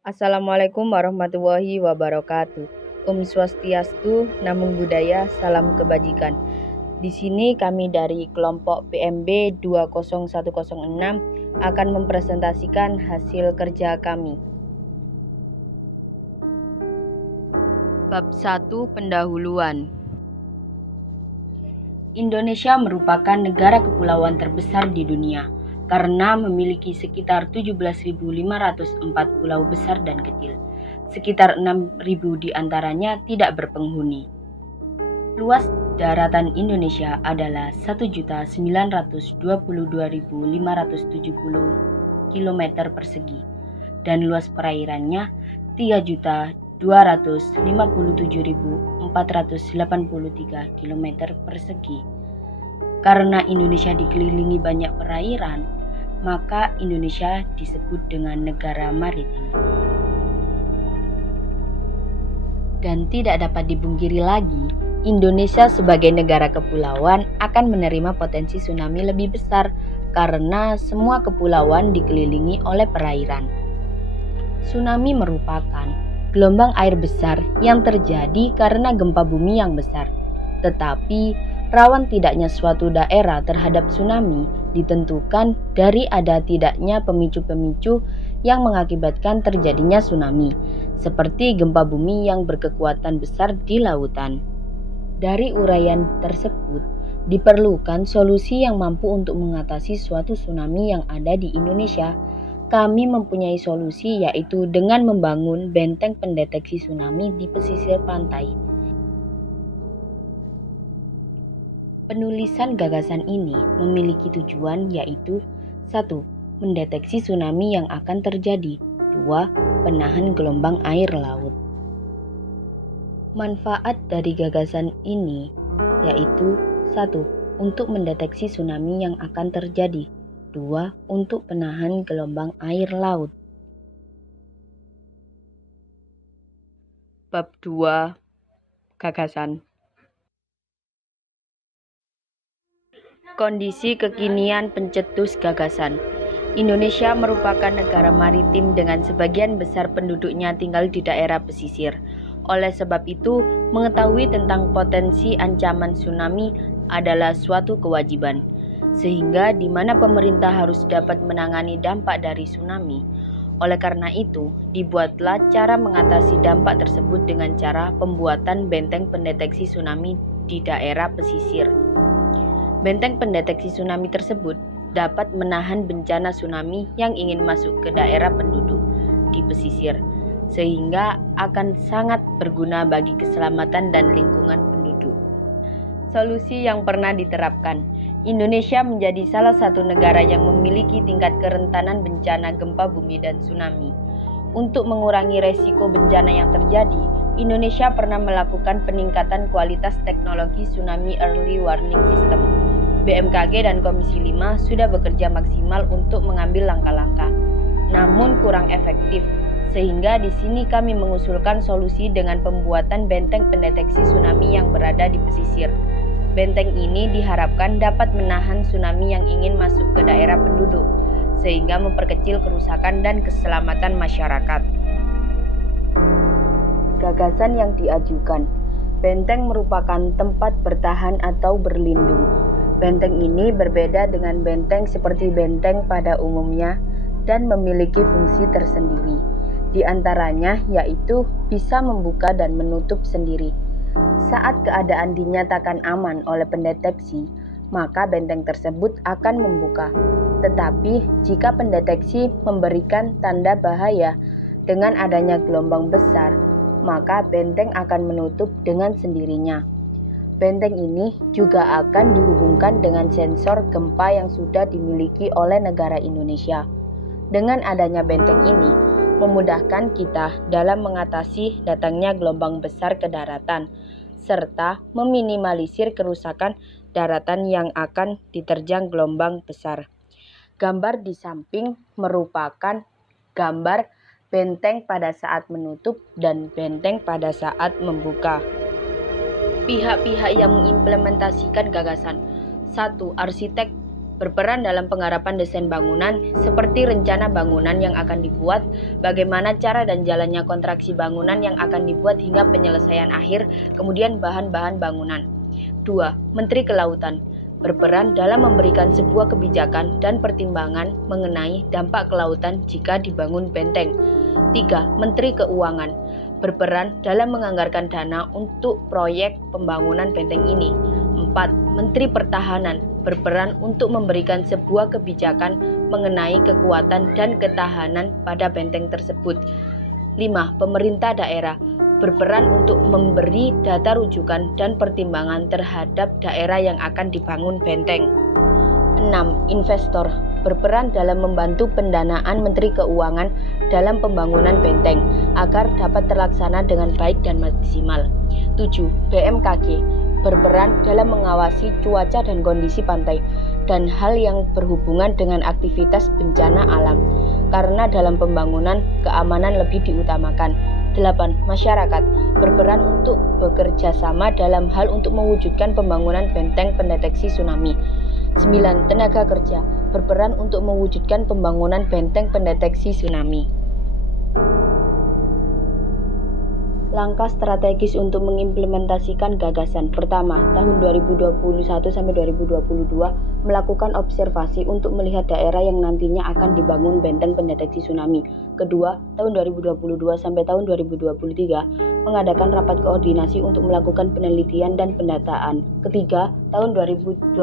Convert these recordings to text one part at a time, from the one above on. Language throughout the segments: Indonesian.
Assalamualaikum warahmatullahi wabarakatuh. Om Swastiastu, Namo Buddhaya, salam kebajikan. Di sini kami dari kelompok PMB 20106 akan mempresentasikan hasil kerja kami. Bab 1 Pendahuluan. Indonesia merupakan negara kepulauan terbesar di dunia karena memiliki sekitar 17.504 pulau besar dan kecil. Sekitar 6.000 diantaranya tidak berpenghuni. Luas daratan Indonesia adalah 1.922.570 km persegi dan luas perairannya 3.257.483 km persegi. Karena Indonesia dikelilingi banyak perairan, maka Indonesia disebut dengan negara maritim. Dan tidak dapat dipungkiri lagi, Indonesia sebagai negara kepulauan akan menerima potensi tsunami lebih besar karena semua kepulauan dikelilingi oleh perairan. Tsunami merupakan gelombang air besar yang terjadi karena gempa bumi yang besar. Tetapi rawan tidaknya suatu daerah terhadap tsunami ditentukan dari ada tidaknya pemicu-pemicu yang mengakibatkan terjadinya tsunami, seperti gempa bumi yang berkekuatan besar di lautan. Dari uraian tersebut, diperlukan solusi yang mampu untuk mengatasi suatu tsunami yang ada di Indonesia. Kami mempunyai solusi, yaitu dengan membangun benteng pendeteksi tsunami di pesisir pantai. Penulisan gagasan ini memiliki tujuan, yaitu 1. Mendeteksi tsunami yang akan terjadi. 2. Penahan gelombang air laut. Manfaat dari gagasan ini yaitu 1. Untuk mendeteksi tsunami yang akan terjadi. 2. Untuk penahan gelombang air laut. Bab 2 Gagasan. Kondisi kekinian pencetus gagasan. Indonesia merupakan negara maritim dengan sebagian besar penduduknya tinggal di daerah pesisir. Oleh sebab itu, mengetahui tentang potensi ancaman tsunami adalah suatu kewajiban, sehingga di mana pemerintah harus dapat menangani dampak dari tsunami. Oleh karena itu, dibuatlah cara mengatasi dampak tersebut dengan cara pembuatan benteng pendeteksi tsunami di daerah pesisir. Benteng pendeteksi tsunami tersebut dapat menahan bencana tsunami yang ingin masuk ke daerah penduduk di pesisir, sehingga akan sangat berguna bagi keselamatan dan lingkungan penduduk. Solusi yang pernah diterapkan. Indonesia menjadi salah satu negara yang memiliki tingkat kerentanan bencana gempa bumi dan tsunami. Untuk mengurangi resiko bencana yang terjadi, Indonesia pernah melakukan peningkatan kualitas teknologi Tsunami Early Warning System. BMKG dan Komisi 5 sudah bekerja maksimal untuk mengambil langkah-langkah, namun kurang efektif. Sehingga di sini kami mengusulkan solusi dengan pembuatan benteng pendeteksi tsunami yang berada di pesisir. Benteng ini diharapkan dapat menahan tsunami yang ingin masuk ke daerah penduduk, sehingga memperkecil kerusakan dan keselamatan masyarakat. Gagasan yang diajukan. Benteng merupakan tempat bertahan atau berlindung. Benteng ini berbeda dengan benteng seperti benteng pada umumnya dan memiliki fungsi tersendiri. Di antaranya yaitu bisa membuka dan menutup sendiri. Saat keadaan dinyatakan aman oleh pendeteksi, maka benteng tersebut akan membuka. Tetapi jika pendeteksi memberikan tanda bahaya dengan adanya gelombang besar, maka benteng akan menutup dengan sendirinya. Benteng ini juga akan dihubungkan dengan sensor gempa yang sudah dimiliki oleh negara Indonesia. Dengan adanya benteng ini, memudahkan kita dalam mengatasi datangnya gelombang besar ke daratan, serta meminimalisir kerusakan daratan yang akan diterjang gelombang besar. Gambar di samping merupakan gambar benteng pada saat menutup dan benteng pada saat membuka. Pihak-pihak yang mengimplementasikan gagasan. 1. Arsitek berperan dalam penggarapan desain bangunan seperti rencana bangunan yang akan dibuat, bagaimana cara dan jalannya konstruksi bangunan yang akan dibuat hingga penyelesaian akhir, kemudian bahan-bahan bangunan. 2. Menteri Kelautan berperan dalam memberikan sebuah kebijakan dan pertimbangan mengenai dampak kelautan jika dibangun benteng. 3. Menteri Keuangan berperan dalam menganggarkan dana untuk proyek pembangunan benteng ini. 4. Menteri Pertahanan berperan untuk memberikan sebuah kebijakan mengenai kekuatan dan ketahanan pada benteng tersebut. 5. Pemerintah daerah berperan untuk memberi data rujukan dan pertimbangan terhadap daerah yang akan dibangun benteng. 6. Investor berperan dalam membantu pendanaan Menteri Keuangan dalam pembangunan benteng agar dapat terlaksana dengan baik dan maksimal. 7. BMKG berperan dalam mengawasi cuaca dan kondisi pantai dan hal yang berhubungan dengan aktivitas bencana alam, karena dalam pembangunan keamanan lebih diutamakan. 8. Masyarakat berperan untuk bekerja sama dalam hal untuk mewujudkan pembangunan benteng pendeteksi tsunami. 9. Tenaga kerja berperan untuk mewujudkan pembangunan benteng pendeteksi tsunami. Langkah strategis untuk mengimplementasikan gagasan. Pertama, tahun 2021 sampai 2022 melakukan observasi untuk melihat daerah yang nantinya akan dibangun benteng pendeteksi tsunami. Kedua, tahun 2022 sampai tahun 2023 mengadakan rapat koordinasi untuk melakukan penelitian dan pendataan. Ketiga, tahun 2023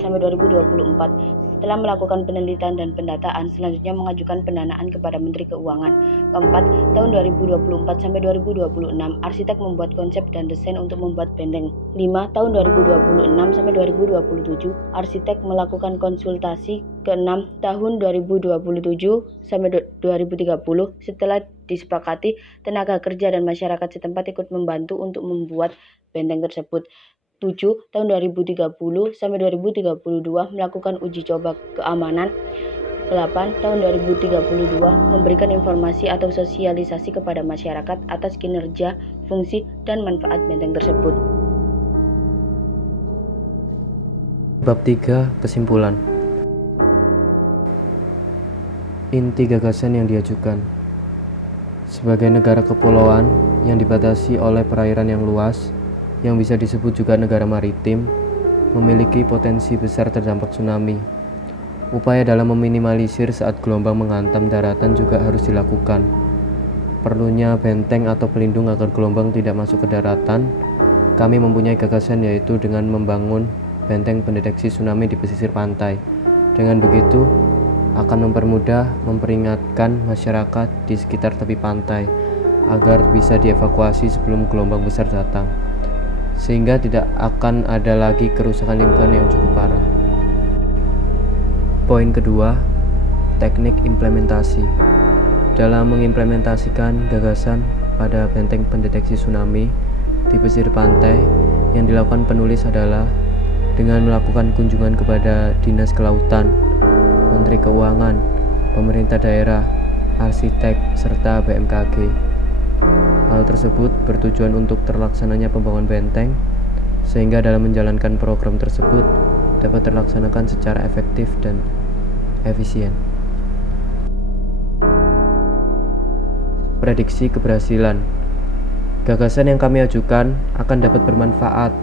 sampai 2024 setelah melakukan penelitian dan pendataan, selanjutnya mengajukan pendanaan kepada Menteri Keuangan. Keempat, tahun 2024 sampai 2026, arsitek membuat konsep dan desain untuk membuat benteng. 5, tahun 2026 sampai 2027, arsitek melakukan konsultasi. Keenam, tahun 2027 sampai 2030, setelah disepakati, tenaga kerja dan masyarakat setempat ikut membantu untuk membuat benteng tersebut. 7. Tahun 2030 sampai 2032 melakukan uji coba keamanan. 8. Tahun 2032 memberikan informasi atau sosialisasi kepada masyarakat atas kinerja, fungsi, dan manfaat benteng tersebut. Bab 3. Kesimpulan. Inti gagasan yang diajukan. Sebagai negara kepulauan yang dibatasi oleh perairan yang luas, yang bisa disebut juga negara maritim, memiliki potensi besar terdampak tsunami. Upaya dalam meminimalisir saat gelombang menghantam daratan juga harus dilakukan. Perlunya benteng atau pelindung agar gelombang tidak masuk ke daratan. Kami mempunyai gagasan yaitu dengan membangun benteng pendeteksi tsunami di pesisir pantai. Dengan begitu, akan mempermudah memperingatkan masyarakat di sekitar tepi pantai agar bisa dievakuasi sebelum gelombang besar datang, sehingga tidak akan ada lagi kerusakan lingkungan yang cukup parah. Poin kedua, teknik implementasi. Dalam mengimplementasikan gagasan pada benteng pendeteksi tsunami di pesisir pantai, yang dilakukan penulis adalah dengan melakukan kunjungan kepada Dinas Kelautan, Menteri Keuangan, pemerintah daerah, arsitek, serta BMKG. Hal tersebut bertujuan untuk terlaksananya pembangunan benteng, sehingga dalam menjalankan program tersebut dapat terlaksanakan secara efektif dan efisien. Prediksi keberhasilan. Gagasan yang kami ajukan akan dapat bermanfaat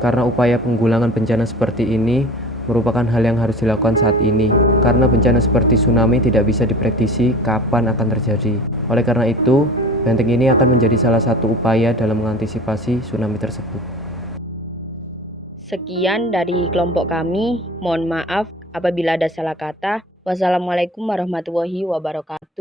karena upaya penanggulangan bencana seperti ini merupakan hal yang harus dilakukan saat ini, karena bencana seperti tsunami tidak bisa diprediksi kapan akan terjadi. Oleh karena itu, benteng ini akan menjadi salah satu upaya dalam mengantisipasi tsunami tersebut. Sekian dari kelompok kami. Mohon maaf apabila ada salah kata. Wassalamualaikum warahmatullahi wabarakatuh.